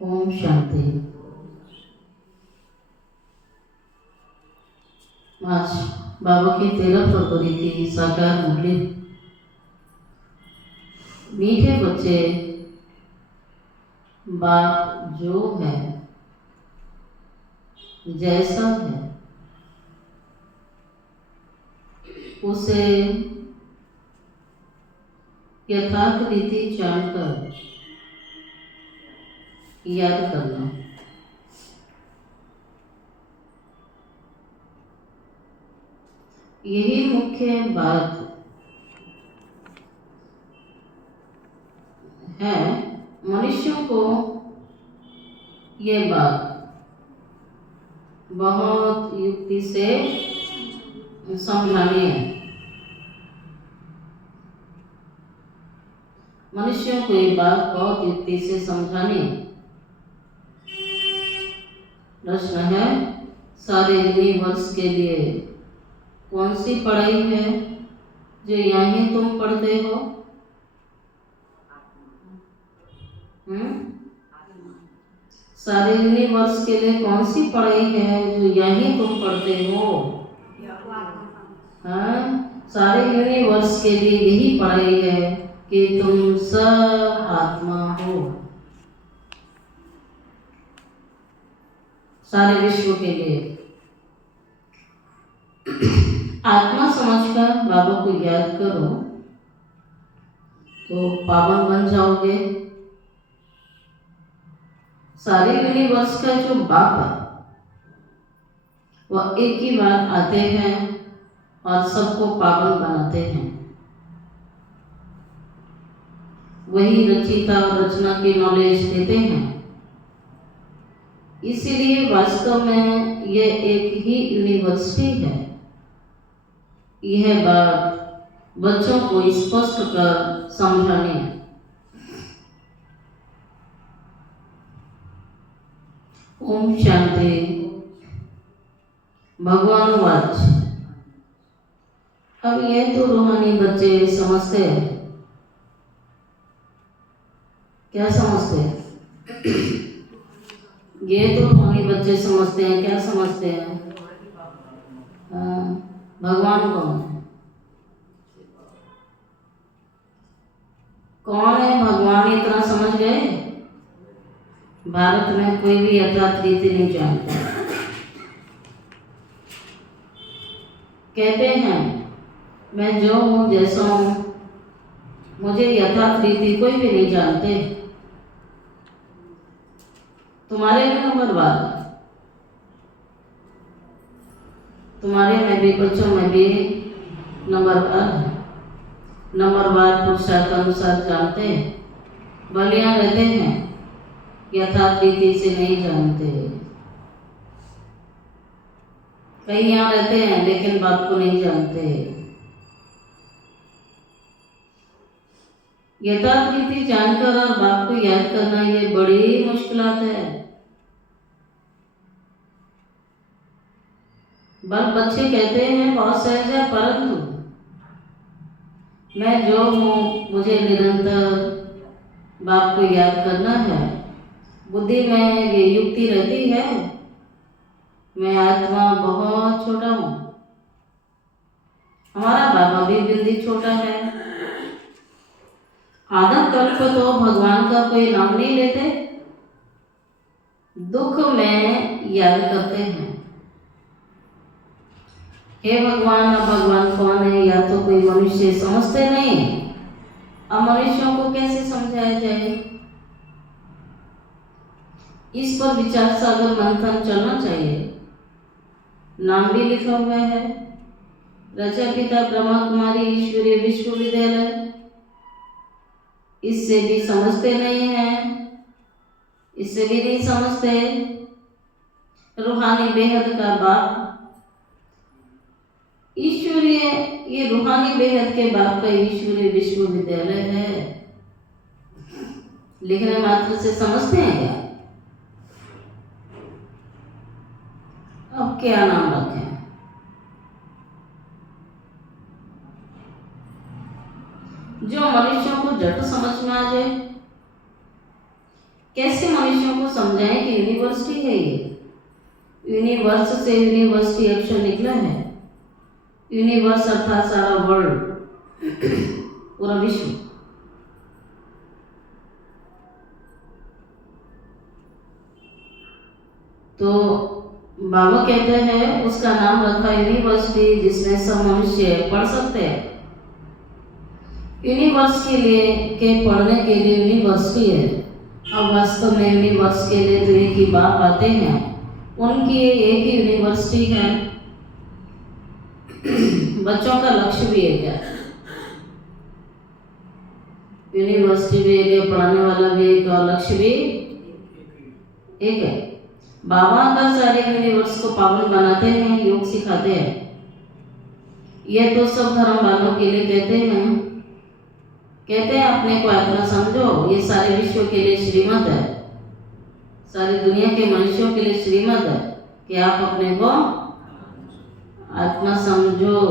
ओम शांति। आज बाबा की 13 फरवरी की साकार मुरली। मीठे बच्चे, बाप जो है जैसा है उसे यथार्थ रीति जानकर याद करना। यही मुख्य बात है। मनुष्यों को ये बात बहुत युक्ति से समझानी है। मनुष्यों को ये बात बहुत युक्ति से समझानी है। प्रश्न है, सारे यूनिवर्स के लिए कौन सी पढ़ाई है जो यहीं तुम पढ़ते हो? सारे यूनिवर्स के लिए कौन सी पढ़ाई है जो यहीं तुम पढ़ते हो? सारे यूनिवर्स के लिए यही पढ़ाई है कि तुम सब आत्मा हो। सारे विश्व के लिए आत्मा समझकर बाबा को याद करो तो पावन बन जाओगे। सारे यूनिवर्स का जो बाप है वह एक ही बार आते हैं और सबको पावन बनाते हैं। वही रचिता और रचना की नॉलेज देते हैं। इसीलिए वास्तव में यह एक ही यूनिवर्सिटी है। यह बात बच्चों को स्पष्ट कर समझानी है। ओम शांति। भगवान वाच। अब ये तो रूहानी बच्चे समझते हैं। क्या समझते हैं? ये तो रूहानी बच्चे समझते हैं। क्या समझते हैं? भगवान कौन है? कौन है भगवान? इतना समझ गए? भारत में कोई भी यथार्थ रीति नहीं जानता। कहते हैं मैं जो हूँ जैसा हूँ, मुझे यथार्थ रीति कोई भी नहीं जानते। तुम्हारे में नंबर बात है। तुम्हारे में भी, बच्चों में भी नंबरवार पुरुषार्थ अनुसार जानते हैं। बलियां रहते हैं, यथार्थ रीति से नहीं जानते। कई यहाँ रहते हैं लेकिन बाप को नहीं जानते। यथार्थ रीति जानकर और बाप को याद करना ये बड़ी मुश्किलात है। बच्चे कहते हैं बहुत सहज है, परंतु मैं जो हूँ मुझे निरंतर बाप को याद करना है। बुद्धि में ये युक्ति रहती है, मैं आत्मा बहुत छोटा हूँ। हमारा बाबा भी बिल्ली छोटा है। आधा कल्प तो भगवान का कोई नाम नहीं लेते, दुख में याद करते हैं। हे भगवान, अब भगवान कौन है या तो कोई मनुष्य समझते नहीं। अब मनुष्यों को कैसे समझाया जाए? इस पर विचार सागर मंथन चलना चाहिए। नाम भी लिखा हुआ है, रचा पिता ब्रह्मा कुमारी ईश्वरीय विश्वविद्यालय। इससे भी समझते नहीं हैं, इससे भी नहीं समझते। रूहानी बेहद का बाप ईश्वरीय, ये रूहानी बेहद के बाप का ईश्वरीय विश्वविद्यालय है। लिखने मात्र से समझते हैं क्या? अब क्या नाम रखें? जो मनुष्यों को झट समझ में आ जाए। कैसे मनुष्यों को समझाएं कि यूनिवर्सिटी है ये। यूनिवर्स से यूनिवर्सिटी अक्षर निकला है। यूनिवर्स अर्थात सारा वर्ल्ड, पूरा विश्व। तो बाबा कहते हैं उसका नाम रखा यूनिवर्सिटी, जिसमें सब मनुष्य पढ़ सकते हैं। यूनिवर्स के लिए के पढ़ने के लिए यूनिवर्सिटी है। अब वास्तव में यूनिवर्स के लिए तो एक ही बाप आते हैं, उनकी एक ही यूनिवर्सिटी है। बच्चों का लक्ष्य भी एक है, यूनिवर्सिटी भी एक है, पढ़ाने वाला भी एक और लक्ष्य भी एक है। बाबा का सारे यूनिवर्स को पावन बनाते हैं, योग सिखाते हैं। ये तो सब धर्म वालों के लिए कहते हैं अपने को आत्मा समझो। ये सारे विश्व के लिए श्रीमत है, सारी दुनिया के मनुष्यों के लिए श्रीमत है कि आप अपने को आत्मा समझो।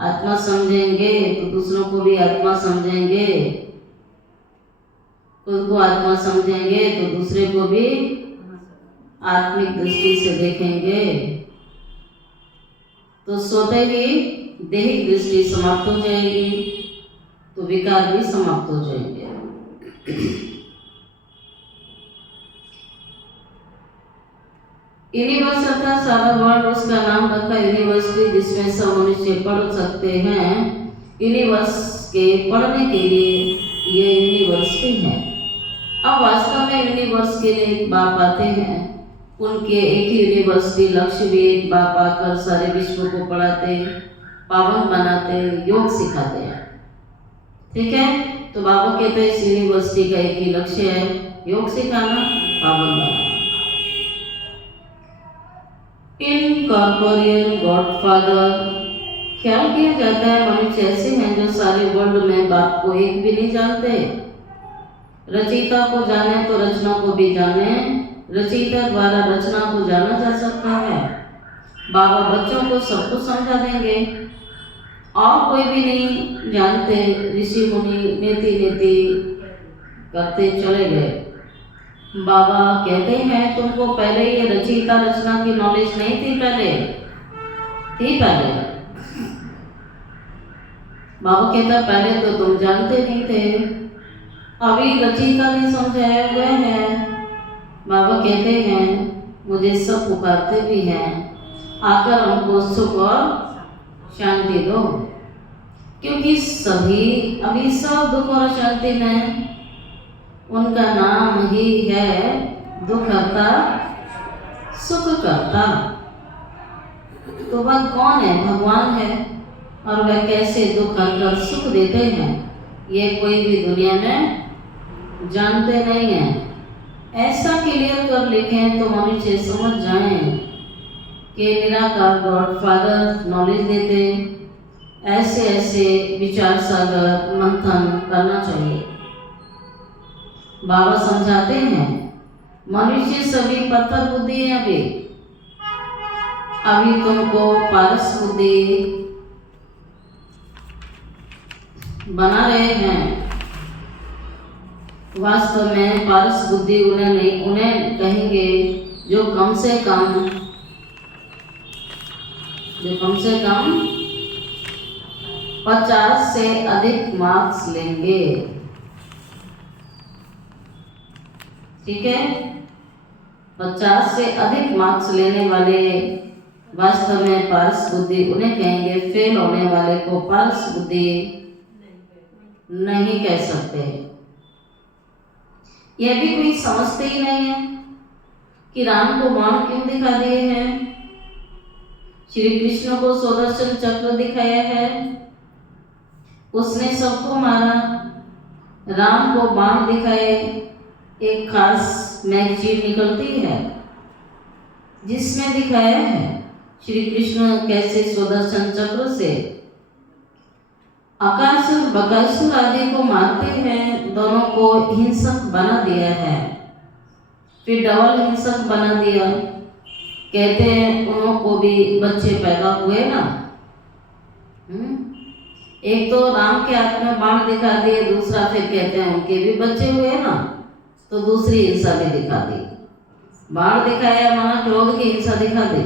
आत्मा समझेंगे तो दूसरों को भी आत्मा समझेंगे, खुद को आत्मा समझेंगे तो दूसरे को भी आत्मिक दृष्टि से देखेंगे। तो स्वतः ही दैहिक दृष्टि समाप्त हो जाएगी, तो विकार भी समाप्त हो जाएंगे। यूनिवर्स अर्थात सारा वर्ल्ड, उसका नाम रखा यूनिवर्सिटी, जिसमें सब मनुष्य पढ़ सकते हैं। यूनिवर्स के पढ़ने के लिए ये यूनिवर्सिटी है। अब वास्तव में यूनिवर्स के लिए एक बाप आते हैं, उनके एक ही यूनिवर्सिटी लक्ष्य भी एक बाप आकर सारे विश्व को पढ़ाते, पावन बनाते, योग सिखाते हैं। ठीक है, तो बाबा कहते हैं इस यूनिवर्सिटी का एक ही लक्ष्य है, योग सिखाना, पावन बनाना। इनकॉर्पोरियल गॉडफादर, ख्याल किया जाता है मनुष्य ऐसे हैं जो सारे वर्ल्ड में बाप को एक भी नहीं जानते। रचयिता को जाने तो रचना को भी जाने, रचयिता द्वारा रचना को जाना जा सकता है। बाबा बच्चों को सब कुछ समझा देंगे, और कोई भी नहीं जानते। ऋषि मुनि नीति नीति करते चले गए। बाबा कहते हैं तुमको पहले ये रचयिता रचना की नॉलेज नहीं थी, पहले बाबा कहता पहले तो तुम जानते नहीं थे, अभी रचयिता ने समझाया हुआ है। बाबा कहते हैं मुझे सब पुकारते भी हैं, आकर हमको सुख और शांति दो, क्योंकि सभी अभी सब दुख और शांति में, उनका नाम ही है दुख हरता सुख करता। तो वह कौन है? भगवान है, और वह कैसे दुख हरकर सुख देते हैं ये कोई भी दुनिया में जानते नहीं है। ऐसा क्लियर कर लिखें तो मनुष्य समझ जाएं कि निराकार गॉडफादर नॉलेज देते, ऐसे ऐसे विचार सागर मंथन करना चाहिए। बाबा समझाते हैं मनुष्य सभी पत्थर बुद्धि है, अभी तुमको पारस बुद्धि बना रहे हैं। वास्तव में पारस बुद्धि उन्हें नहीं, उन्हें कहेंगे जो कम से कम 50 से अधिक मार्क्स लेंगे। ठीक है, 50 से अधिक मार्क्स लेने वाले वास्तव में पारस बुद्धि उन्हें कहेंगे। फेल होने वाले को पारस बुद्धि नहीं कह सकते। यह भी कोई समझते ही नहीं है कि राम को बाण क्यों दिखा दिए हैं, श्री कृष्ण को सुदर्शन चक्र दिखाया है, उसने सबको मारा। राम को बाण दिखाए, एक खास मैगजीन निकलती है जिसमें दिखाया है श्री कृष्ण कैसे सुदर्शन चक्र से अकासुर बकासुर आदि को मारते हैं, दोनों को हिंसक बना दिया है। फिर डबल हिंसक बना दिया। कहते हैं उन्हों को भी बच्चे पैदा हुए ना। एक तो राम के हाथ में बाण दिखा दिए, दूसरा फिर कहते हैं उनके भी बच्चे हुए ना। तो दूसरी हिंसा भी दिखा दी। बाढ़ दिखाया माना क्रोध की हिंसा दिखा दी।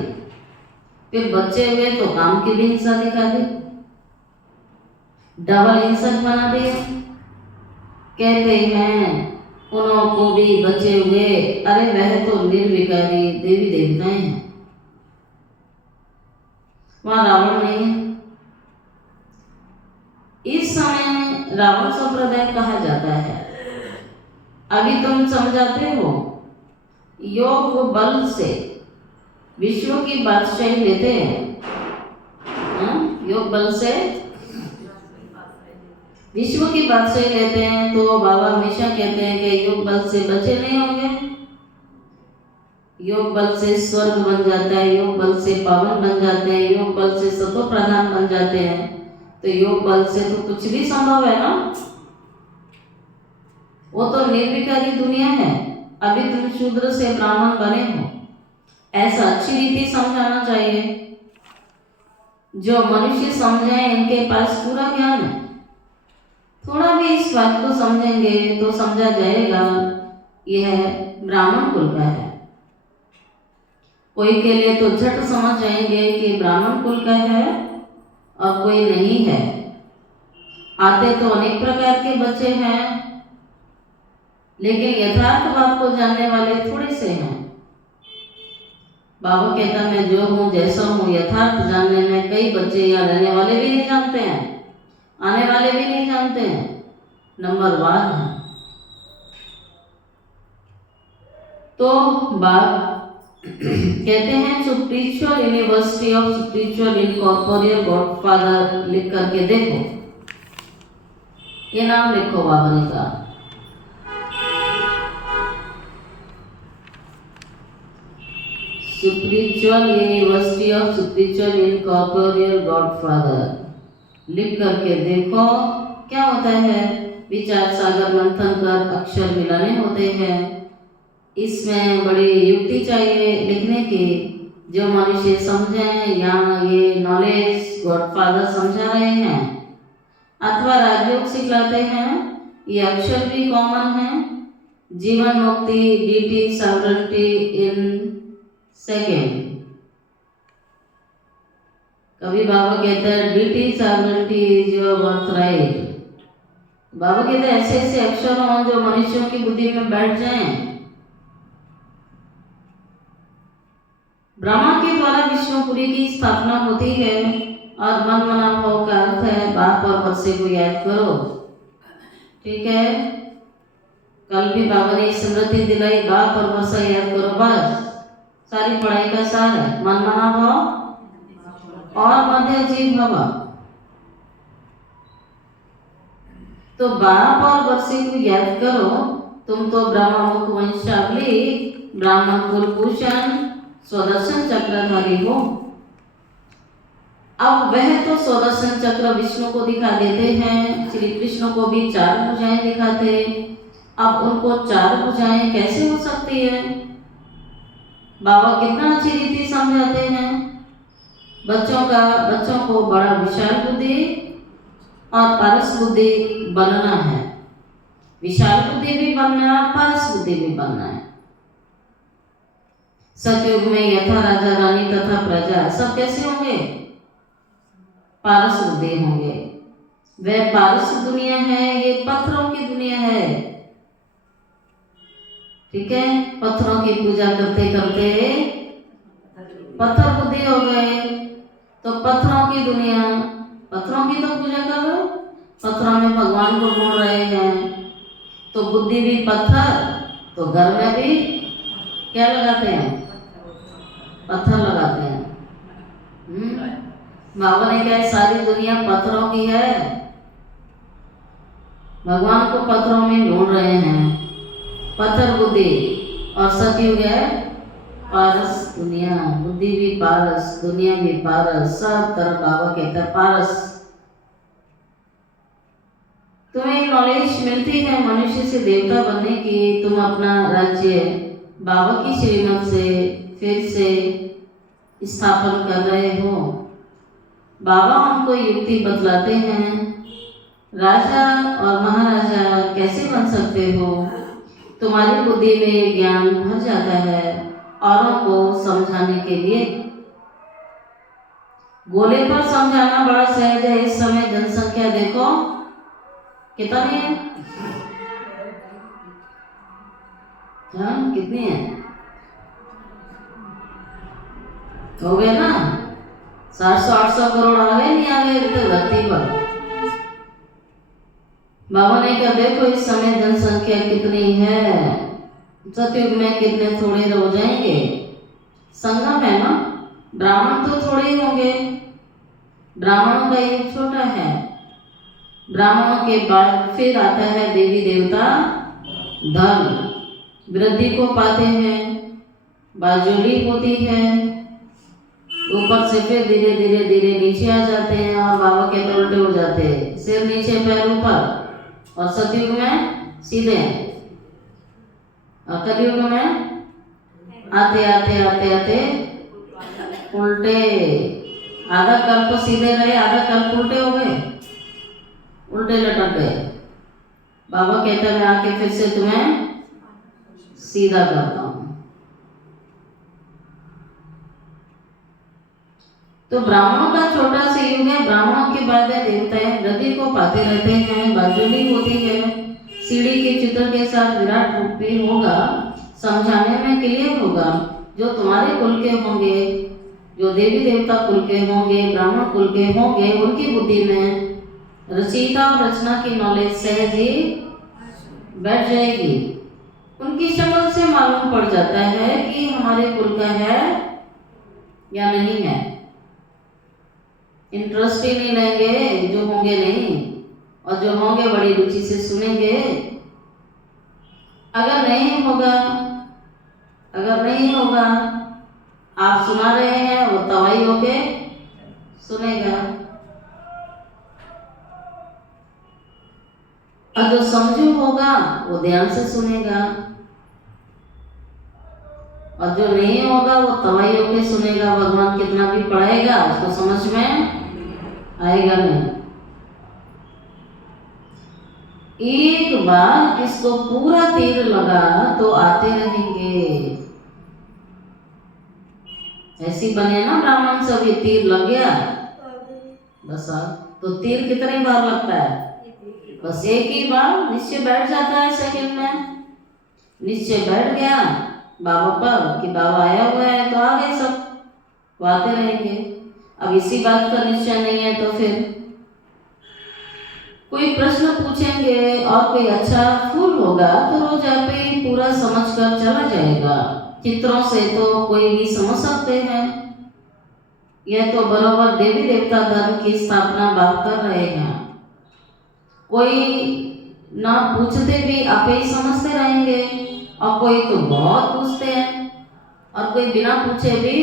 फिर बच्चे हुए तो काम की भी हिंसा दिखा दी। डबल हिंसक बना दिए। कहते हैं उन्हों को भी बचे हुए, अरे वह तो निर्विकारी देवी देवताएं हैं, वहां रावण नहीं है। इस समय रावण संप्रदाय कहा जाता है। अभी तुम समझाते हो योग बल से विश्व की बादशाही लेते हैं। योग बल से विश्व की बादशाही लेते हैं। तो बाबा हमेशा कहते हैं कि योग बल से बचे नहीं होंगे। योग बल से स्वर्ग बन जाता है, योग बल से पावन बन जाते हैं, योग बल से सतो प्रधान बन जाते हैं। तो योग बल से तो कुछ भी संभव है ना। वो तो निर्विकारी दुनिया है। अभी तुम शूद्र से ब्राह्मण बने हो, ऐसा अच्छी रीति समझाना चाहिए। जो मनुष्य समझे इनके पास पूरा ज्ञान है। थोड़ा भी इस बात को समझेंगे तो समझा जाएगा यह ब्राह्मण कुल का है। कोई के लिए तो झट समझ जाएंगे कि ब्राह्मण कुल का है और कोई नहीं है। आते तो अनेक प्रकार के बच्चे हैं, लेकिन यथार्थ बात को जानने वाले थोड़े से हैं। बाबा कहता मैं जो हूँ जैसा हूँ यथार्थ जानने में कई बच्चे यहाँ रहने वाले भी नहीं जानते हैं, आने वाले भी नहीं जानते हैं, नंबरवार है। तो बाप कहते हैं spiritual university of spiritual incorporeal godfather लिख करके देखो, ये नाम लिखो बाबा ने कहा। Spiritual university of spiritual incorporeal godfather लिख करके देखो क्या होता है। विचार सागर मंथन कर अक्षर मिलाने होते हैं। इसमें बड़ी युक्ति चाहिए लिखने की, जो मनुष्य समझें। या ये नॉलेज गॉडफादर समझा रहे हैं अथवा राजयोग सिखलाते हैं। ये अक्षर भी कॉमन है। जीवन मुक्ति, डीटी, सॉवरेंटी इन सेकेंड। कभी बाबा कहते हैं डीटी sovereignty is your birth right. बाबा कहते हैं ऐसे ऐसे अक्षर हों जो मनुष्यों की बुद्धि में बैठ जाएं। ब्रह्मा के द्वारा विष्णुपुरी की स्थापना होती है और मन मना भाव का अर्थ है बाप और बच्चे को याद करो। ठीक है, कल भी बाबा ने स्मृति दिलाई, बाप और बच्चा याद करो, बस सारी पढ़ाई का सार है। मन मना भाव और मध्य जीव भव। तो बाप और बच्चे को याद करो। तुम तो ब्रह्ममुख वंशावली, ब्राह्मण कुलभूषण, स्वदर्शन चक्रधारी हो। अब वह तो स्वदर्शन चक्र विष्णु को दिखा देते हैं, श्री कृष्ण को भी 4 भुजाएं दिखाते। अब उनको 4 भुजाएं कैसे हो सकती है? बाबा कितना अच्छी रीति समझाते हैं। बच्चों को बड़ा विशाल बुद्धि और पारस बुद्धि बनना है। विशाल बुद्धि भी बनना है, पारस बुद्धि भी बनना है। सतयुग में यथा राजा रानी तथा प्रजा सब कैसे होंगे? पारस बुद्धि होंगे। वह पारस दुनिया है, ये पत्थरों की दुनिया है। ठीक है, पत्थरों की पूजा करते करते पत्थर बुद्धि हो गए। तो पत्थरों की दुनिया, पत्थरों की तो पूजा करो। पत्थरों में भगवान को ढूंढ रहे हैं, तो बुद्धि भी पत्थर, तो घर में भी क्या लगाते हैं? पत्थर लगाते हैं। बाबा ने कहा सारी दुनिया पत्थरों की है, भगवान को पत्थरों में ढूंढ रहे हैं। पत्थर बुद्धि और सतयुग है पारस दुनिया। बुद्धि भी पारस, दुनिया भी पारस, सब तरफ बाबा कहता है पारस। तुम्हें नॉलेज मिलती है मनुष्य से देवता बनने की। तुम अपना राज्य बाबा की श्रीमत से फिर से स्थापन कर रहे हो। बाबा हमको युक्ति बतलाते हैं, राजा और महाराजा कैसे बन सकते हो। तुम्हारी बुद्धि में ज्ञान भर जाता है औरों को समझाने के लिए। गोले पर समझाना बड़ा सहज है। इस समय जनसंख्या देखो कितनी है? हाँ, कितनी है? हो गए ना 700-800 करोड़ आ गए, नहीं आ गए अभी तक धरती पर। बाबा ने कहा देखो इस समय जनसंख्या कितनी है, सतयुग में कितने थोड़े रह जाएंगे। संगम है ना, ब्राह्मण तो थोड़े ही होंगे, ब्राह्मणों का युग छोटा है। ब्राह्मणों के बाद फिर आता है देवी देवता, धन वृद्धि को पाते हैं, बाजुली होती है, ऊपर से फिर धीरे धीरे धीरे नीचे आ जाते हैं और बाबा के तो उल्टे हो जाते हैं, सिर नीचे पैर ऊपर। और सतयुग में सीधे, और कलयुग में आते आते आते आते उल्टे। आधा कल्प सीधे रहे, आधा कल्प उल्टे हो गए, उल्टे लटक गए। बाबा कहते हैं मैं आके फिर से तुम्हें सीधा करता हूं। तो ब्राह्मणों का छोटा सा युग है, ब्राह्मणों के बाद देवताएं वृद्धि को पाते रहते हैं, बाजुली होती है, सीढ़ी के चित्र के साथ विराट रूप भी होगा, समझाने में क्लियर होगा। जो तुम्हारे कुल के होंगे, जो देवी देवता कुल के होंगे, ब्राह्मण कुल के होंगे, उनकी बुद्धि में रचयिता और रचना की नॉलेज सहज ही बैठ जाएगी। उनकी शक्ल से मालूम पड़ जाता है कि हमारे कुल का है या नहीं है। इंटरेस्ट ही नहीं लेंगे जो होंगे नहीं, और जो होंगे बड़ी रुचि से सुनेंगे। अगर नहीं होगा, अगर नहीं होगा, आप सुना रहे हैं, वो तवाई होके सुनेगा। और जो समझू होगा वो ध्यान से सुनेगा, और जो नहीं होगा वो तवाई होके सुनेगा। भगवान कितना भी पढ़ाएगा उसको समझ में आएगा नहीं। एक बार किसको पूरा तीर लगा तो आते रहेंगे। ऐसी बने ना ब्राह्मण सभी, तीर लग गया बस। तो तीर कितने बार लगता है? बस एक ही बार। निश्चय बैठ जाता है सेकंड में, निश्चय बैठ गया बाबा पर कि बाबा आया हुआ है, तो आ गए सब, वो आते रहेंगे। अब इसी बात का निश्चय नहीं है तो फिर कोई प्रश्न पूछेंगे और कोई अच्छा फूल होगा तो रोज आप ही पूरा समझ कर चला जाएगा। चित्रों से तो कोई भी समझ सकते हैं। यह तो बराबर देवी देवता धर्म की स्थापना बाप कर रहे हैं। कोई ना पूछते भी आप ही समझते रहेंगे, और कोई तो बहुत पूछते हैं, और कोई बिना पूछे भी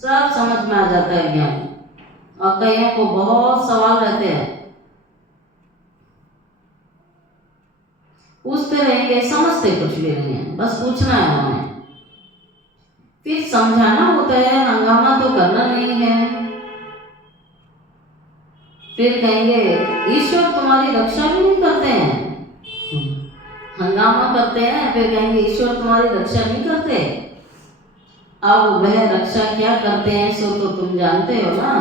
सब समझ में आ जाता है ज्ञान। और कईयों को बहुत सवाल रहते हैं, पूछते रहेंगे, समझते कुछ भी नहीं है, बस पूछना है हमें। फिर समझाना होता है, हंगामा तो करना नहीं है। फिर कहेंगे ईश्वर तुम्हारी रक्षा भी नहीं करते हैं, हंगामा करते हैं, फिर कहेंगे ईश्वर तुम्हारी रक्षा नहीं करते। अब वह रक्षा क्या करते हैं सो तो तुम जानते हो ना।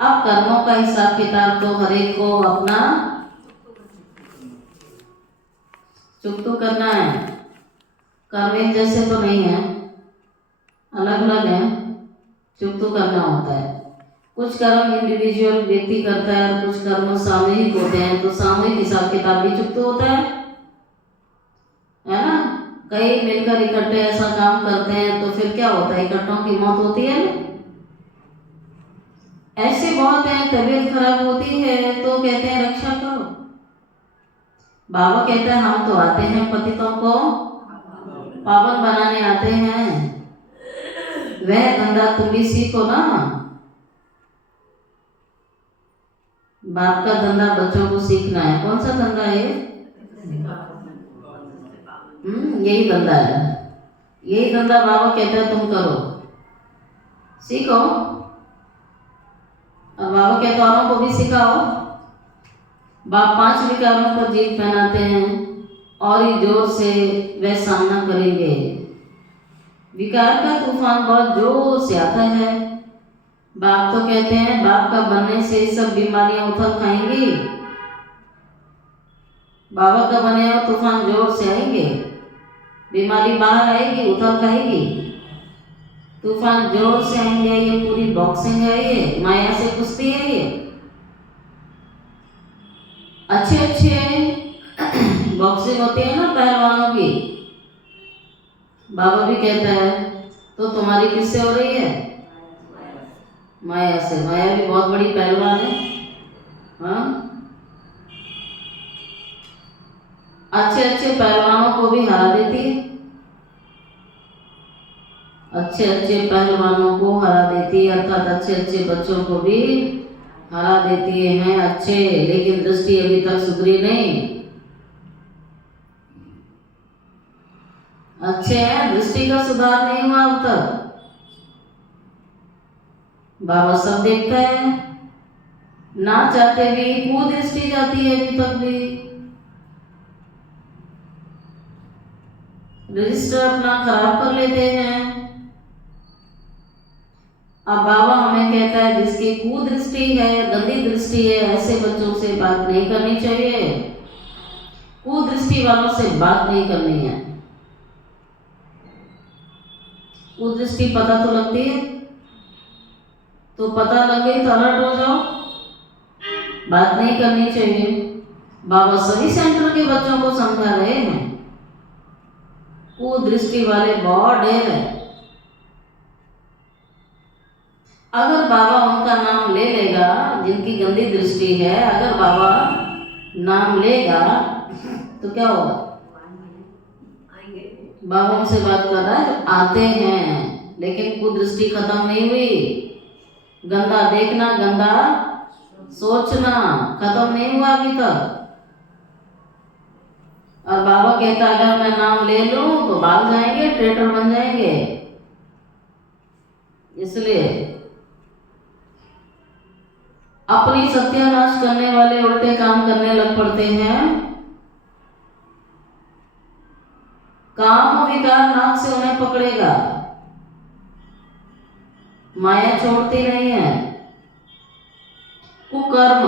अब कर्मों का हिसाब किताब तो हर एक को अपना चुप तो करना है। कर्म एक जैसे तो नहीं है, अलग अलग है, चुप तो करना होता है। कुछ कर्म इंडिविजुअल व्यक्ति करता है और कुछ कर्म सामूहिक होते हैं, तो सामूहिक हिसाब किताब भी चुप तो होता है ना। कई मिलकर इकट्ठे ऐसा काम करते हैं तो फिर क्या होता है, इकट्ठों की मौत होती है ना। ऐसे बहुत है, तबीयत खराब होती है तो कहते हैं रक्षा करो। बाबा कहते हैं हम तो आते हैं पतितों को पावन बनाने आते हैं, वह धंधा तुम भी सीखो ना। बाप का धंधा बच्चों को सीखना है। कौन सा धंधा है? यही धंधा है, यही धंधा बाबा कहते हैं तुम करो, सीखो। और बाबा कहते हैं औरों को भी सिखाओ। बाप 5 विकारों पर जीत पहनाते हैं और ही जोर से वे सामना करेंगे। विकार का तूफान बहुत जोर से आता है। बाप तो कहते हैं बाप का बनने से सब बीमारियां उथल खाएंगी। बाबा का बने हुआ तूफान जोर से आएंगे, बीमारी बाहर आएगी, उथल खाएगी। तूफान जोर से आएंगे। ये पूरी बॉक्सिंग है, ये माया से कुश्ती है। ये अच्छे अच्छे बॉक्सिंग होती है ना पहलवानों की। बाबा भी कहता है तो तुम्हारी किससे हो रही है? माया से। माया भी बहुत बड़ी पहलवान है। हाँ, अच्छे अच्छे पहलवानों को भी हरा देती है। अच्छे अच्छे पहलवानों को हरा देती है, अर्थात अच्छे अच्छे बच्चों को भी हरा देती हैं अच्छे, लेकिन दृष्टि अभी तक सुधरी नहीं। अच्छे हैं, दृष्टि का सुधार नहीं हुआ अब तक। बाबा सब देखता है, ना चाहते भी कुदृष्टि जाती है अभी तक भी। रजिस्टर अपना खराब कर लेते हैं। अब बाबा हमें कहता है जिसकी कुदृष्टि है, गंदी दृष्टि है, ऐसे बच्चों से बात नहीं करनी चाहिए। कुदृष्टि वालों से बात नहीं करनी है। कुदृष्टि पता तो लगती है, तो पता लग गई तो अलर्ट हो जाओ, बात नहीं करनी चाहिए। बाबा सभी सेंटर के बच्चों को समझा रहे हैं कुदृष्टि वाले बहुत ढेर है। अगर बाबा उनका नाम ले लेगा, जिनकी गंदी दृष्टि है, अगर बाबा नाम लेगा तो क्या होगा? बाबा उनसे बात कर रहा है जो आते हैं, लेकिन कुदृष्टि खत्म नहीं हुई। गंदा देखना, गंदा सोचना खत्म नहीं हुआ अभी तक। और बाबा कहता है अगर मैं नाम ले लूं तो भाग जाएंगे, ट्रेटर बन जाएंगे। इसलिए अपनी सत्यानाश करने वाले उल्टे काम करने लग पड़ते हैं। काम विकार नाक से उन्हें पकड़ेगा, माया छोड़ती नहीं है। कुकर्म,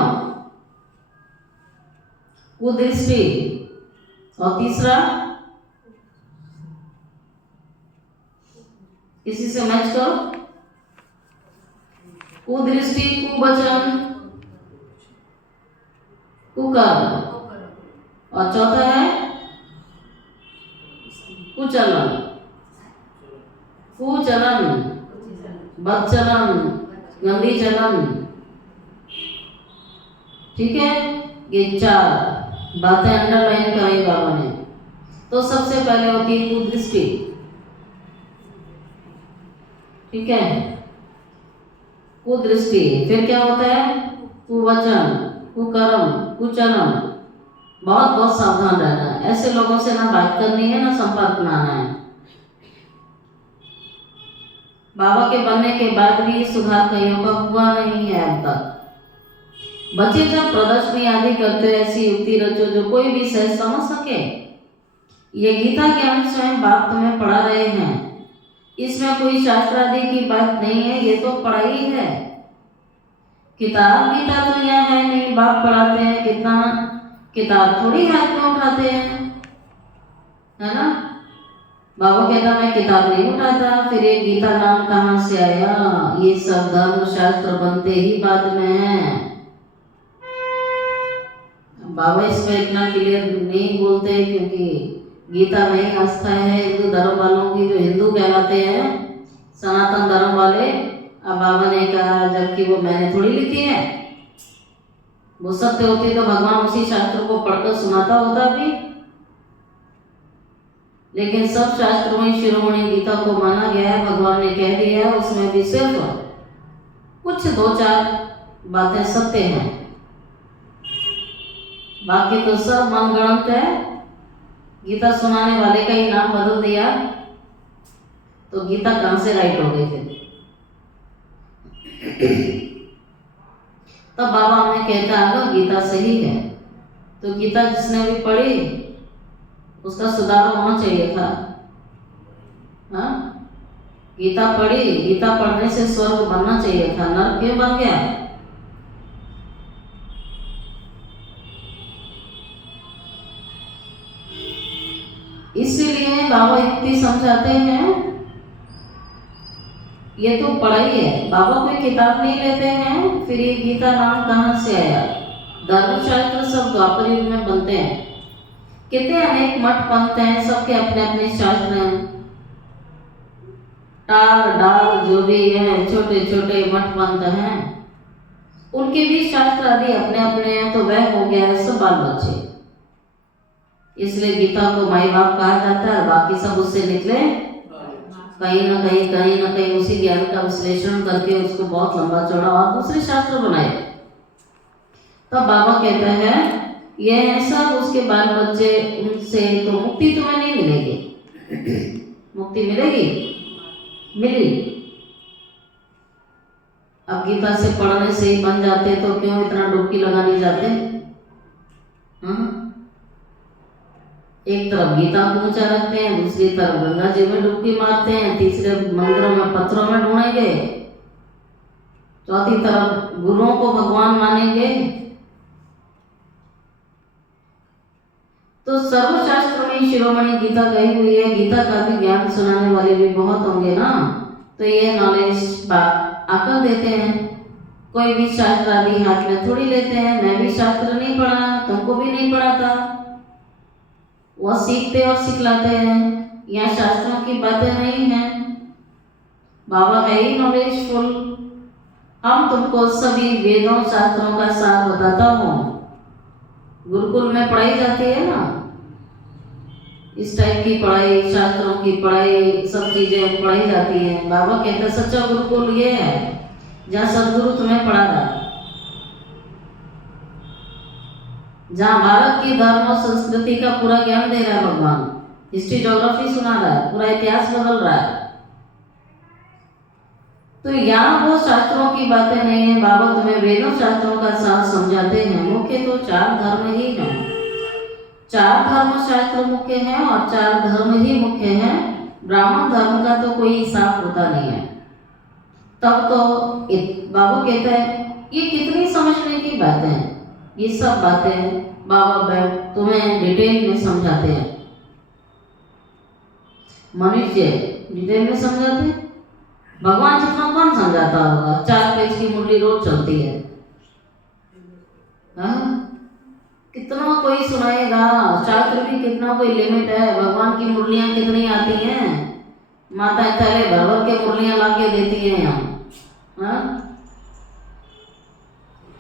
कुदृष्टि, और तीसरा इसी से मैच करो, कुदृष्टि, कुवचन, कुकर्म, और चौथा है कुचलन, कुचलन, बदचलन, गंदी चलन। ठीक है, ये चार बातें अंडरलाइन कराई बाबा ने। तो सबसे पहले होती है कुदृष्टि। ठीक है, कुदृष्टि। फिर क्या होता है? कुवचन, कुकर्म, कुचलन। बहुत बहुत सावधान रहना है। ऐसे लोगों से ना बात करनी है, ना संपर्क में आना है। बाबा के बनने के बाद भी सुधार कईयों का हुआ नहीं है अब तक। बच्चे जब प्रदर्शनी आदि करते हैं, ऐसी युक्ति रचो जो कोई भी सहज समझ सके। ये गीता ज्ञान स्वयं बाप तुम्हें पढ़ा रहे हैं। इसमें कोई शास्त्र आदि की बात नहीं है, ये तो पढ़ाई है। किताब गीता तो यहाँ है नहीं, बाप पढ़ाते हैं। कितना किताब थोड़ी हाथ में उठाते हैं, है ना। बाबा कहता मैं किताब नहीं उठाता। फिर ये गीता नाम कहाँ से आया? ये सब धर्म शास्त्र बनते ही बाद में है। बाबा इसमें इतना क्लियर नहीं बोलते, क्योंकि गीता में ही आस्था है हिंदू धर्म वालों की, जो हिंदू कहलाते हैं, सनातन धर्म वाले। अब बाबा ने कहा, जबकि वो मैंने थोड़ी लिखी है। वो सत्य होती तो भगवान उसी शास्त्र को पढ़कर सुनाता होता भी। लेकिन सब शास्त्रों में शिरोमणि गीता को माना गया है, भगवान ने कह दिया है। उसमें भी सिर्फ कुछ दो चार बातें सत्य हैं, बाकी तो सब मनगढ़ंत है। गीता सुनाने वाले का ही नाम बदल दिया तो गीता कहां से राइट हो गई फिर? तब बाबा हमें कहता है अगर गीता सही है तो गीता जिसने भी पढ़ी उसका सुधार होना चाहिए था। हाँ, गीता पढ़ी, गीता पढ़ने से स्वर्ग बनना चाहिए था, नरक क्यों बन गया? इसीलिए बाबा इतनी समझाते हैं, ये तो पढ़ाई है। बाबा कोई किताब नहीं लेते हैं, फिर ये गीता नाम कहाँ से आया? धर्मशास्त्र सब द्वापर युग में बनते हैं। कितने अनेक मठ पंथ हैं, सबके अपने अपने शास्त्र हैं। टाल डाल जो भी है, छोटे छोटे मठ पंथ हैं, उनके भी शास्त्र आदि अपने अपने हैं। तो वह हो गया है सब बाल बच्चे। इसलिए गीता को माई बाप कहा जाता है, बाकी सब उससे निकले कहीं ना कहीं उसी ज्ञान का विश्लेषण करके उसको बहुत लंबा चौड़ा और दूसरे शास्त्र बनाए। तब बाबा कहता है ये है सब उसके बाल बच्चे, उनसे तो मुक्ति तुम्हें नहीं मिलेगी। मुक्ति मिलेगी? मिली। अब गीता से पढ़ने से ही बन जाते तो क्यों इतना डुबकी लगाने जाते? हाँ, एक तरफ गीता को ऊंचा रखते हैं, दूसरी तरफ गंगा जी में डुबकी मारते हैं, तीसरे मंदिरों में पत्थरों में ढूंढेंगे, चौथी तरफ गुरुओं को भगवान मानेंगे। तो सर्वशास्त्र में शिरोमणि गीता गई हुई है। गीता का भी ज्ञान सुनाने वाले भी बहुत होंगे ना, तो ये नॉलेज आकर देते हैं। कोई भी शास्त्र आदि हाथ में थोड़ी लेते हैं। मैं भी शास्त्र नहीं पढ़ा, तुमको भी नहीं पढ़ा था। वह सीखते और सिखलाते हैं। यहाँ शास्त्रों की बातें नहीं हैं। बाबा है ही नॉलेजफुल। हम तुमको सभी वेदों शास्त्रों का सार बताता हूँ। गुरुकुल में पढ़ाई जाती है ना, इस टाइप की पढ़ाई, शास्त्रों की पढ़ाई, सब चीजें पढ़ाई जाती हैं। बाबा कहते हैं सच्चा गुरुकुल ये है जहाँ सदगुरु तुम्हें पढ़ा रहा है, जहाँ भारत की धर्म और संस्कृति का पूरा ज्ञान दे रहा है भगवान, हिस्ट्री ज्योग्राफी सुना रहा है, पूरा इतिहास बदल रहा है। तो यहाँ वो शास्त्रों की बातें नहीं है। बाबा तुम्हें वेदों शास्त्रों का सार समझाते हैं। मुख्य तो 4 धर्म ही हैं। 4 धर्म शास्त्र मुख्य हैं और 4 धर्म ही मुख्य हैं। ब्राह्मण धर्म का तो कोई हिसाब होता नहीं है। तब तो बाबा कहता है ये कितनी समझने की बातें हैं। ये सब बातें बाबा तुम्हें डिटेल में समझाते हैं। मनुष्य डिटेल में समझाते हैं, भगवान जितना कौन समझाता होगा? 4 पेज की मुरली रोज चलती है। कितना कोई सुनाएगा? शास्त्र भी कितना कोई लिमिट है। भगवान की मुरलियां कितनी आती हैं? माता थैले भर भर के मुरलियां ला के देती हैं यहाँ।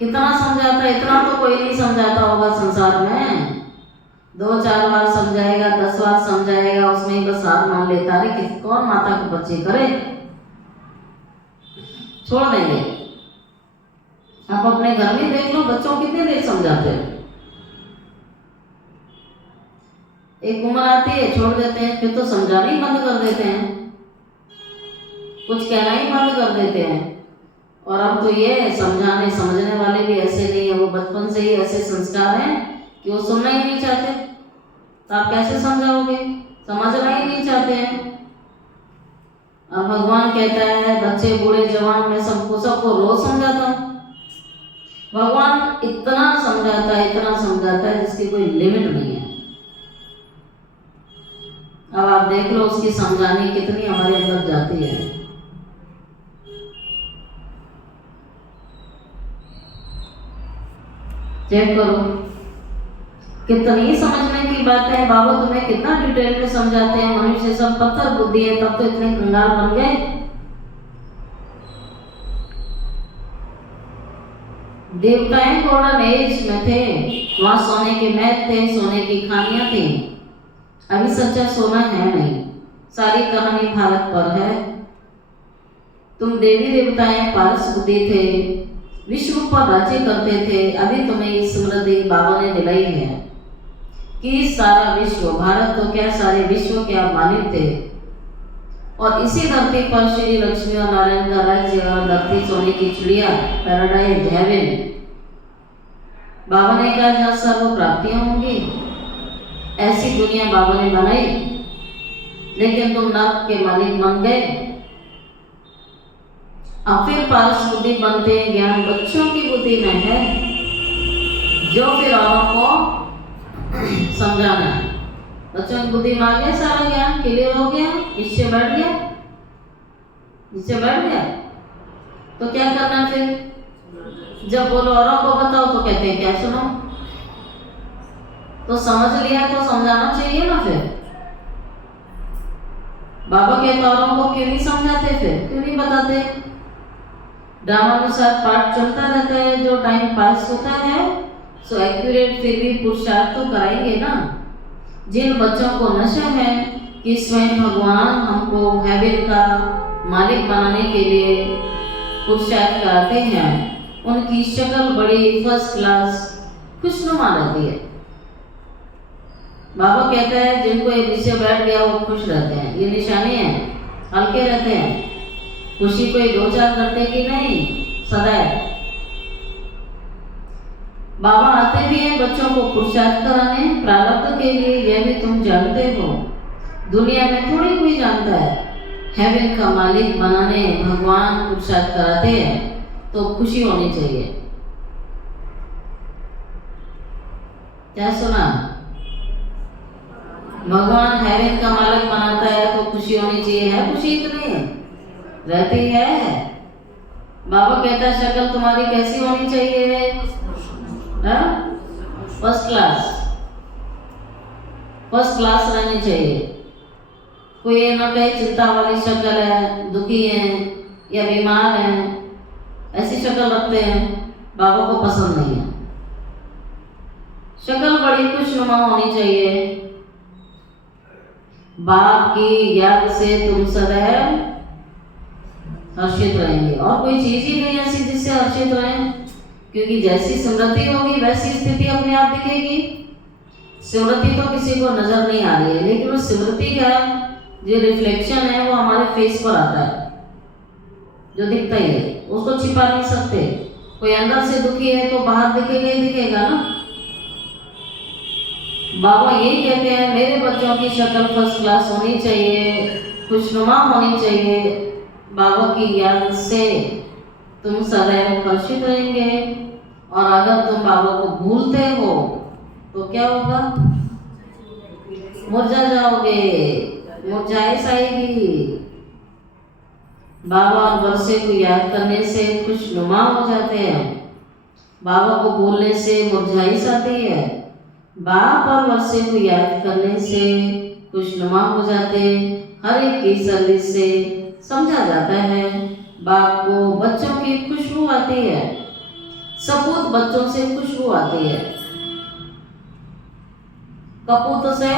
कितना समझाता है? इतना तो कोई नहीं समझाता होगा संसार में। 2-4 बार समझाएगा, 10 बार समझाएगा, उसमें ही बस हार मान लेता है। कौन माता को बच्चे करे? छोड़ देंगे। आप अपने घर में देख लो, बच्चों कितनी देर समझाते हैं। एक उम्र आती है छोड़ देते हैं, फिर तो समझाना ही बंद कर देते हैं, कुछ कहना ही बंद कर देते हैं। और अब तो ये समझाने समझने वाले भी ऐसे नहीं है। वो बचपन से ही ऐसे संस्कार हैं कि वो सुनना ही नहीं चाहते। तो आप कैसे समझाओगे? समझना ही नहीं चाहते हैं। और भगवान कहता है बच्चे बूढ़े जवान में सबको रोज समझाता हूँ। भगवान इतना समझाता है जिसकी कोई लिमिट नहीं है। अब आप देख लो उसकी समझाने कितनी हमारे अंदर जाती है। चेक करो कितनी समझने की बातें हैं। बाबा तुम्हें कितना डिटेल में समझाते हैं। मनुष्य सब पत्थर बुद्धि है, तब तो इतने कंगाल बन गए। देवताएं गोल्डन एज में थे, वहां सोने के महल थे, सोने की खानियां थी। अभी सच्चा सोना है नहीं, सारी कहानी भारत पर है। तुम देवी देवताएं पारस बुद्धि थे, विश्व पर राज्य करते थे। अभी तुम्हें इस स्मृति बाबा ने दिलाई है कि सारा विश्व, भारत तो क्या सारे विश्व के आप मालिक थे। और इसी धरती पर श्री लक्ष्मी और नारायण का राज्य और धरती सोने की चिड़िया, पैराडाइज हेवन। बाबा ने कहा जहाँ सर्व प्राप्तियां होंगी ऐसी दुनिया बाबा ने बनाई, लेकिन तुम नर्क के मालिक बन गए। अब फिर पारस बुद्धि बनते हैं, ज्ञान बच्चों की बुद्धि में है, जो फिर औरों को समझाना है। बच्चों की बुद्धि में आ गया, सारा ज्ञान क्लियर हो गया, इससे बैठ गया, इससे बैठ गया, तो क्या करना फिर? जब बोलो औरों को बताओ तो कहते हैं क्या सुनो, तो समझ लिया तो समझाना चाहिए ना। फिर बाबा कहते औरों को क्यों नहीं समझाते, फिर क्यों नहीं बताते? ड्रामानुसार पाठ चलता रहता है, जो टाइम पास होता है सो एक्यूरेट फिर भी पुरुषार्थ तो कराएंगे ना। जिन बच्चों को नशा है कि स्वयं भगवान हमको हेवन का मालिक बनाने के लिए पुरुषार्थ कराते हैं, उनकी शक्ल बड़ी फर्स्ट क्लास खुशनुमा रहती है। बाबा कहता है जिनको ये विषय बैठ गया वो खुश रहते हैं, ये निशानी है, हल्के रहते हैं, खुशी कोई दो चार करते कि नहीं, सदैव। बाबा आते भी हैं बच्चों को पुरुषार्थ कराने, प्रारब्ध के लिए, यह भी तुम जानते हो। दुनिया में थोड़ी कोई जानता है, हेवन का मालिक बनाने भगवान पुरुषार्थ कराते हैं, तो खुशी होनी चाहिए। क्या सुना? भगवान हेवन का मालिक बनाता है तो खुशी होनी चाहिए। है खुशी इतनी रहती है? बाबा कहता है शक्ल तुम्हारी कैसी होनी चाहिए? फर्स्ट क्लास, फर्स्ट क्लास रहनी चाहिए। कोई ये ना कहे चिंता वाली शक्ल है, दुखी है या बीमार है, ऐसी शक्ल रखते हैं, बाबा को पसंद नहीं है। शक्ल बड़ी खुशनुमा होनी चाहिए। बाप की याद से तुम सदैव हर्षित रहेंगे, और कोई चीज ही नहीं ऐसी जिससे हर्षित रहें, क्योंकि जैसी स्मृति होगी वैसी स्थिति अपने आप दिखेगी। स्मृति तो किसी को नजर नहीं आ रही है, लेकिन वो स्मृति का जो रिफ्लेक्शन है वो हमारे फेस पर आता है, जो दिखता ही है, उसको छिपा नहीं सकते। कोई अंदर से दुखी है तो बाहर दिखेगा ही दिखेगा ना। बाबा यही कहते हैं मेरे बच्चों की शक्ल फर्स्ट क्लास होनी चाहिए, खुशनुमा होनी चाहिए। बाबा की याद से तुम सदैव हर्षित रहेंगे, और अगर तुम बाबा को भूलते हो तो क्या होगा? मुरझा जाओगे, मुरझाइश आएगी। बाबा और वर्षे को याद करने से खुशनुमा हो जाते हैं, बाबा को भूलने से मुरझाइश आती है। बाप और वर्षे को याद करने से खुशनुमा हो जाते, हर एक की सर्विस से समझा जाता है। बाप को बच्चों की खुशबू आती है, सपूत बच्चों से खुशबू आती है, कपूत से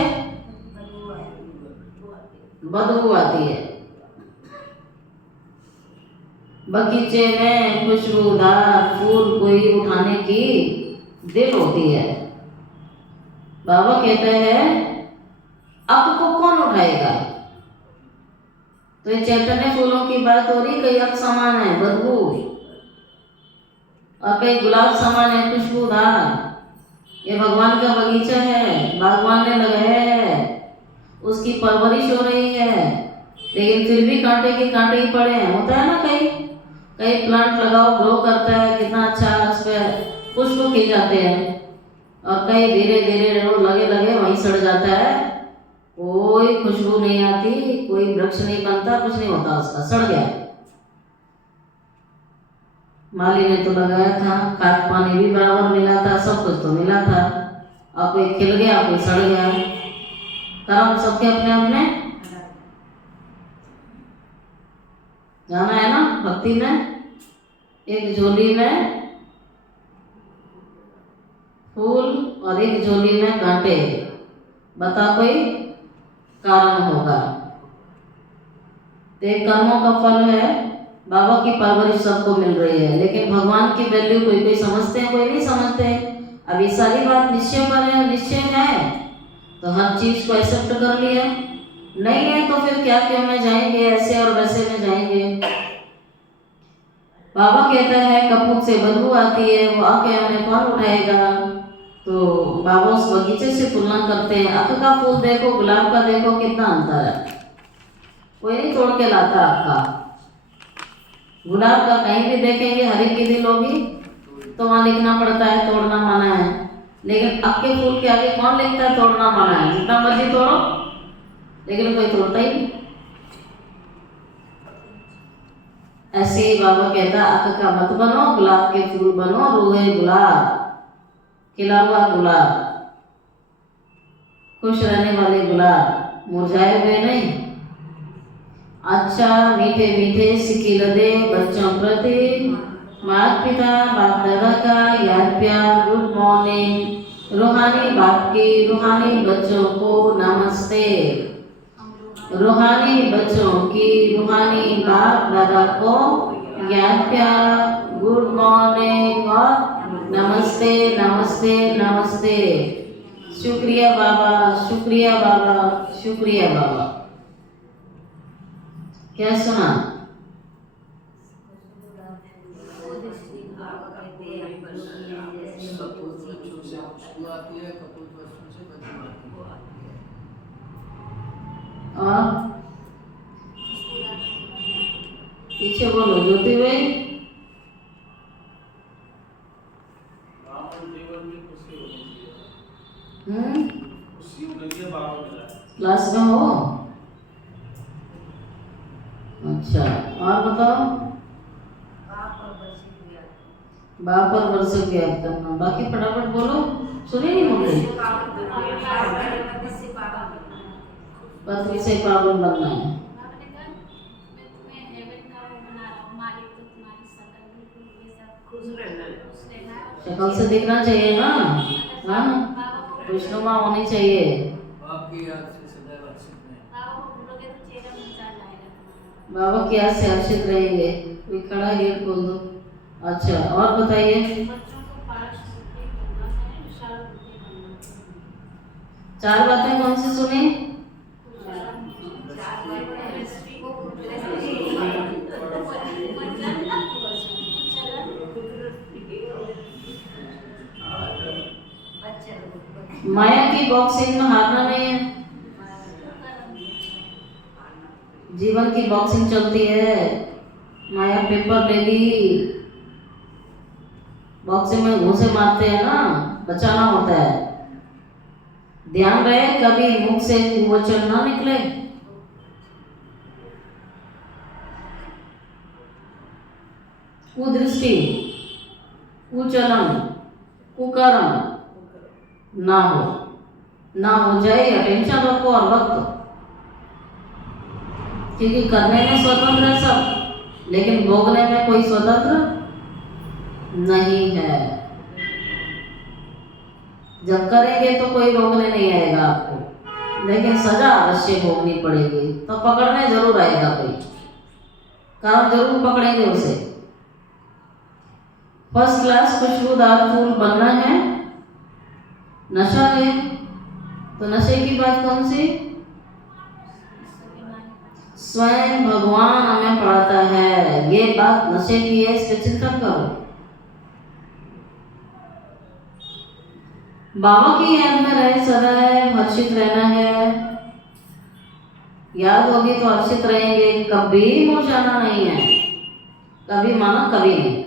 बदबू आती है। बगीचे में खुशबूदार फूल कोई उठाने की दिल होती है। बाबा कहते हैं अक को कौन उठाएगा? तो ये चैतन्य फूलों की बात हो रही, कई अक समान है बदबू, और कई गुलाब समान है खुशबूदार। ये भगवान का बगीचा है, भगवान ने लगाया है, उसकी परवरिश हो रही है, लेकिन फिर भी कांटे के कांटे ही पड़े हैं। होता है ना, कई प्लांट लगाओ ग्रो करता है, कितना अच्छा, उस पर पुष्प खिल जाते हैं, और कई धीरे धीरे लगे वहीं सड़ जाता है, कोई खुशबू नहीं आती, कोई वृक्ष नहीं बनता, कुछ नहीं होता, उसका सड़ गया। माली ने तो लगाया था, खाद पानी भी बराबर मिला था, सब कुछ तो मिला था, और कोई खिल गया कोई सड़ गया। कर्म सबके अपने अपने जाना है ना। भक्ति में एक झोली में फूल और एक झोली में कांटे, बता कोई कारण होगा। तो कर्मों का फल है, बाबा की परवरिश सबको मिल रही है, लेकिन भगवान की वैल्यू कोई कोई समझते हैं, कोई नहीं समझते। अब ये सारी बात निश्चय पर है, निश्चय है तो हर चीज को एक्सेप्ट कर लिया, नहीं है तो फिर क्या क्यों में जाएंगे, ऐसे और वैसे में जाएंगे। बाबा कहता है कपूत से बदबू आती है, वो आके हमें कौन उठाएगा? तो बाबा उस बगीचे से तुलना करते हैं, अख का फूल देखो, गुलाब का देखो, कितना अंतर है। कोई नहीं तोड़ के लाता अक्का। गुलाब का कहीं भी देखेंगे हरी की दिल होगी तो वहाँ लिखना पड़ता है तोड़ना मना है, लेकिन अख के फूल के आगे कौन लिखता है तोड़ना मना है? जितना मर्जी तोड़ो, लेकिन कोई तोड़ता ही नहीं। ऐसे ही बाबा कहता अख का मत बनो, गुलाब के फूल बनो, रूहे गुलाब, खिला हुआ गुलाब, खुश रहने वाले गुलाब, मुरझाए हुए नहीं। अच्छा मीठे मीठे सिकिलदे बच्चों प्रति माता पिता बाप दादा का याद प्यार, गुड मॉर्निंग। रूहानी बाप की रूहानी बच्चों को नमस्ते। रूहानी बच्चों की रूहानी बाप दादा को याद प्यार, गुड मॉर्निंग और नमस्ते नमस्ते नमस्ते। शुक्रिया बाबा, शुक्रिया बाबा, शुक्रिया बाबा। क्या सुना? और पीछे बोलो ज्योति भाई। क्लास में हो? अच्छा, और बताओ। बाप और वर्षक याद करना, बाकी फटाफट बोलो, सुने नहीं मुझे। पत्नी से पावन बनना है। शक्ल से दिखना चाहिए ना, हाँ, खुशनुमा होनी चाहिए। बाबा की याद से हर्षित रहेंगे। कोई खड़ा गेट खोल दो। अच्छा, और बताइए। 4 बातें कौन सी सुनी? माया की बॉक्सिंग में हारना नहीं है। जीवन की बॉक्सिंग चलती है, माया पेपर ले ली, बॉक्सिंग में घूंसे मारते हैं ना, बचाना होता है। ध्यान रहे कभी मुख से कुवचन ना निकले। कुदृष्टि, कुचलन, कुकर्म ना हो जाए। अटेंशन रखो और वक्त, क्योंकि करने में स्वतंत्र है सब, लेकिन भोगने में कोई स्वतंत्र नहीं है। जब करेंगे तो कोई रोकने नहीं आएगा आपको, लेकिन सजा अवश्य भोगनी पड़ेगी। तो पकड़ने जरूर आएगा कोई, कारण जरूर पकड़ेंगे उसे। फर्स्ट क्लास खुशबूदार फूल बनना है। नशा है तो नशे की बात कौन सी? स्वयं भगवान हमें पढ़ाता है, ये बात नशे की है, इस पे चिंतन करो। बाबा की याद में रहे, सदैव हर्षित रहना है। याद होगी तो हर्षित रहेंगे, कभी मुरझाना नहीं है। कभी माना कभी नहीं।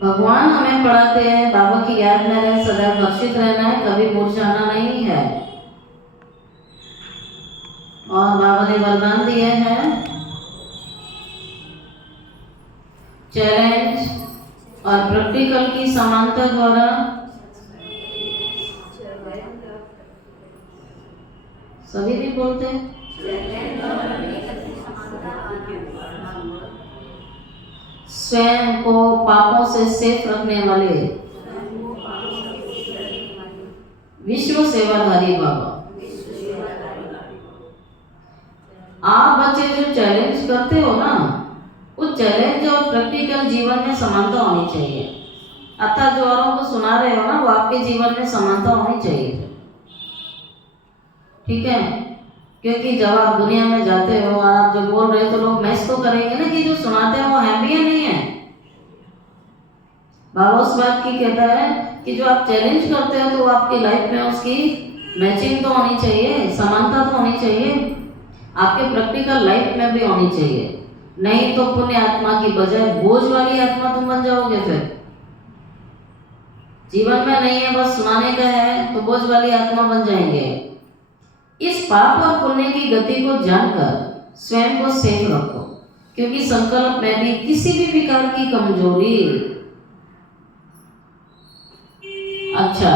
भगवान हमें पढ़ाते हैं, बाबा की याद में रहे, सदैव हर्षित रहना है, कभी मुरझाना नहीं है। और बाबा ने वरदान दिए हैं, चैलेंज और प्रैक्टिकल की समानता द्वारा सभी भी बोलते हैं। स्वयं को पापों से सेफ रखने वाले विश्व सेवाधारी बाबा। आप बच्चे जो चैलेंज करते हो ना, उस चैलेंज और प्रैक्टिकल जीवन में समानता होनी चाहिए। अर्थात जो औरों को सुना रहे हो ना, वो आपके जीवन में समानता होनी चाहिए। ठीक है, क्योंकि जब आप दुनिया में जाते हो और आप जो बोल रहे हो तो लोग मैच तो करेंगे ना कि जो सुनाते हैं वो है भी या नहीं है। बाबा उस बात की कहता है कि जो आप चैलेंज करते हो तो आपकी लाइफ में उसकी मैचिंग तो होनी चाहिए, समानता तो होनी चाहिए, आपके प्रैक्टिकल लाइफ में भी होनी चाहिए। नहीं तो पुण्य आत्मा की बजाय बोझ वाली आत्मा तुम बन जाओगे। फिर जीवन में नहीं है, बस सुनाने का है तो बोझ वाली आत्मा बन जाएंगे। इस पाप और पुण्य की गति को जानकर स्वयं को सेफ रखो, क्योंकि संकल्प में भी किसी भी प्रकार की कमजोरी। अच्छा,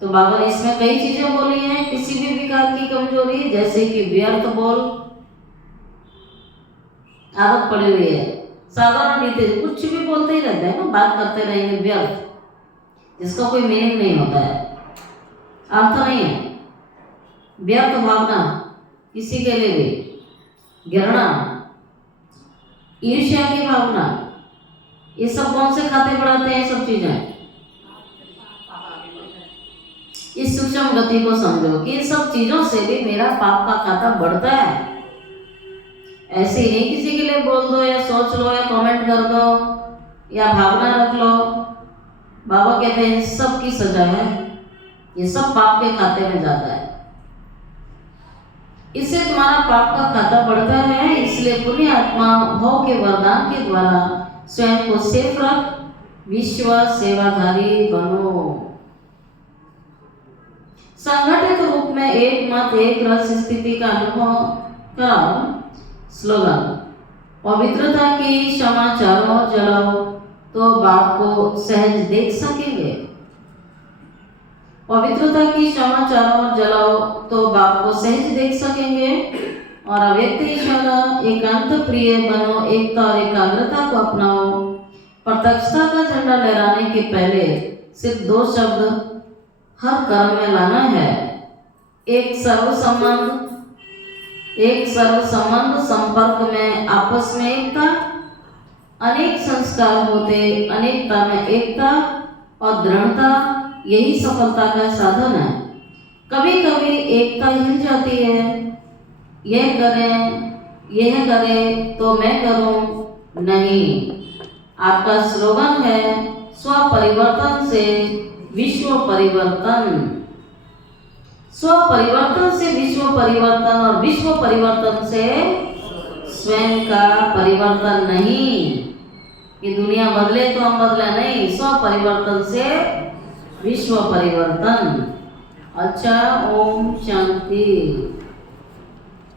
तो बाबा ने इसमें कई चीजें बोली हैं। किसी भी प्रकार की कमजोरी, जैसे कि व्यर्थ बोल, आदत पड़ी हुई है, साधारण रीति कुछ भी बोलते ही रहते हैं ना, बात करते रहेंगे व्यर्थ, जिसका कोई मीनिंग नहीं होता है, अर्थ नहीं है। व्यर्थ भावना, किसी के लिए भी घृणा, ईर्ष्या की भावना, ये सब कौन से खाते बढ़ाते हैं? सब चीजें इस सूक्ष्म गति को समझो कि इन सब चीजों से भी मेरा पाप का खाता बढ़ता है। ऐसे ही नहीं किसी के लिए बोल दो या सोच लो या कमेंट कर दो या भावना रख लो। बाबा कहते हैं सब की सजा है, ये सब पाप के खाते में जाता है। इससे तुम्हारा पाप का खाता बढ़ता है। इसलिए पुण्य आत्मा भाव के वरदान के द्वारा स्वयं को सेफ रख, विश्व सेवाधारी बनो। संगठित रूप में एक मत एक रस स्थिति का अनुभव कराओ। स्लोगन: पवित्रता की क्षमा चारों ओर जलाओ तो बाप को सहज देख सकेंगे। पवित्रता की क्षमा चारों ओर जलाओ तो बाप को सहज देख सकेंगे। और अव्यक्त ईश्वर एकांत प्रिय बनो, एकता और एकाग्रता को अपनाओ। प्रत्यक्षता का झंडा लहराने के पहले सिर्फ 2 शब्द हर कर्म में लाना है। एक सर्व संबंध संपर्क में आपस में एकता, अनेक संस्कार होते अनेकता में एकता और दृढ़ता, यही सफलता का साधन है। कभी कभी एकता हिल जाती है, यह करे तो मैं करूं, नहीं। आपका स्लोगन है स्व परिवर्तन से विश्व परिवर्तन। स्व परिवर्तन से विश्व परिवर्तन और विश्व परिवर्तन से स्वयं का परिवर्तन नहीं कि दुनिया बदले तो हम बदले, नहीं। स्व परिवर्तन से विश्व परिवर्तन। अच्छा, ओम शांति।